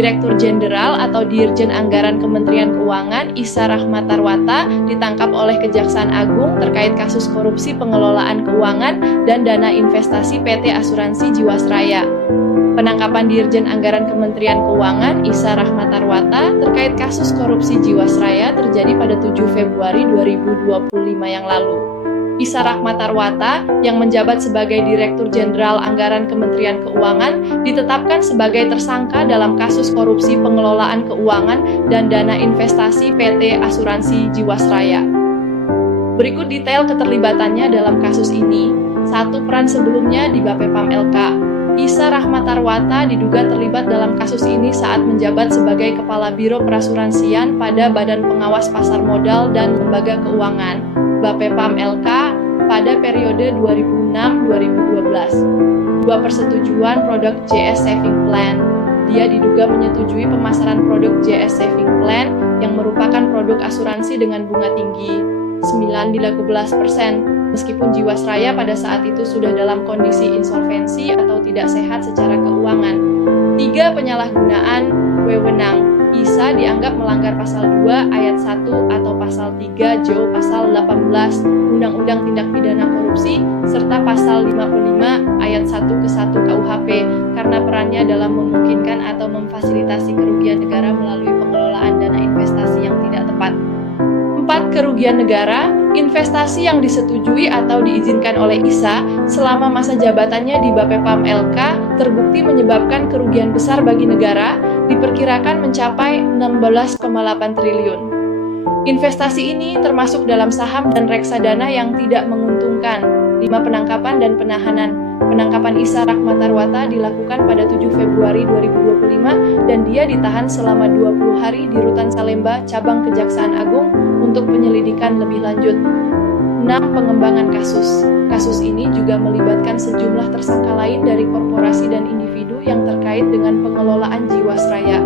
Direktur Jenderal atau Dirjen Anggaran Kementerian Keuangan Isa Rahmatarwata ditangkap oleh Kejaksaan Agung terkait kasus korupsi pengelolaan keuangan dan dana investasi PT Asuransi Jiwasraya. Penangkapan Dirjen Anggaran Kementerian Keuangan Isa Rahmatarwata terkait kasus korupsi Jiwasraya terjadi pada 7 Februari 2025 yang lalu. Isa Rahmatarwata yang menjabat sebagai Direktur Jenderal Anggaran Kementerian Keuangan ditetapkan sebagai tersangka dalam kasus korupsi pengelolaan keuangan dan dana investasi PT Asuransi Jiwasraya. Berikut detail keterlibatannya dalam kasus ini. 1. Peran sebelumnya di Bapepam LK. Isa Rahmatarwata diduga terlibat dalam kasus ini saat menjabat sebagai Kepala Biro Perasuransian pada Badan Pengawas Pasar Modal dan Lembaga Keuangan Bapepam LK pada periode 2006-2012. 2. Persetujuan produk JS Saving Plan. Dia diduga menyetujui pemasaran produk JS Saving Plan yang merupakan produk asuransi dengan bunga tinggi 9,12%, meskipun Jiwasraya pada saat itu sudah dalam kondisi insolvensi atau tidak sehat secara keuangan. 3. Penyalahgunaan wewenang. Isa dianggap melanggar pasal 2 ayat 1 atau pasal 3 Jo pasal 18 Undang-Undang Tindak Pidana Korupsi serta pasal 55 ayat 1 ke 1 KUHP karena perannya dalam memungkinkan atau memfasilitasi kerugian negara melalui pengelolaan dana investasi yang tidak tepat. 4. Kerugian negara. Investasi yang disetujui atau diizinkan oleh Isa selama masa jabatannya di Bapepam LK terbukti menyebabkan kerugian besar bagi negara, diperkirakan mencapai 16,8 triliun. Investasi ini termasuk dalam saham dan reksadana yang tidak menguntungkan. 5. Penangkapan dan penahanan. Penangkapan Isa Rahmatarwata dilakukan pada 7 Februari 2025 dan dia ditahan selama 20 hari di Rutan Salemba, Cabang Kejaksaan Agung untuk penyelidikan lebih lanjut. 6. Pengembangan kasus. Kasus ini juga melibatkan sejumlah tersangka lain dari korporasi dan individu yang terkait dengan pengelolaan Jiwasraya.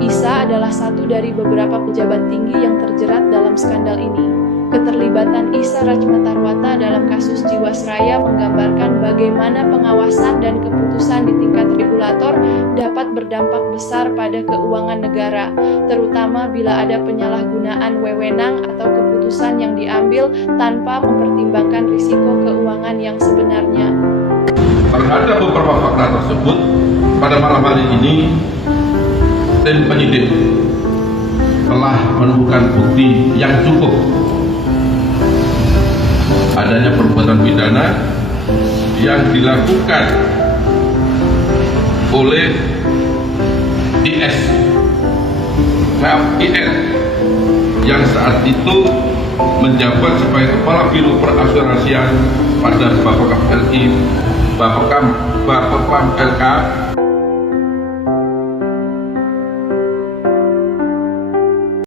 Isa adalah satu dari beberapa pejabat tinggi yang terjerat dalam skandal ini. Keterlibatan Isa Rahmatarwata dalam kasus Jiwasraya menggambarkan bagaimana pengawasan dan keputusan di tingkat regulator dapat berdampak besar pada keuangan negara, terutama bila ada penyalahgunaan wewenang atau keputusan yang diambil tanpa mempertimbangkan risiko keuangan yang sebenarnya. Terhadap beberapa fakta tersebut, pada malam hari ini, tim penyidik telah menemukan bukti yang cukup adanya perbuatan pidana yang dilakukan oleh IS yang saat itu menjabat sebagai Kepala Biro Perasuransian pada Bapepam LK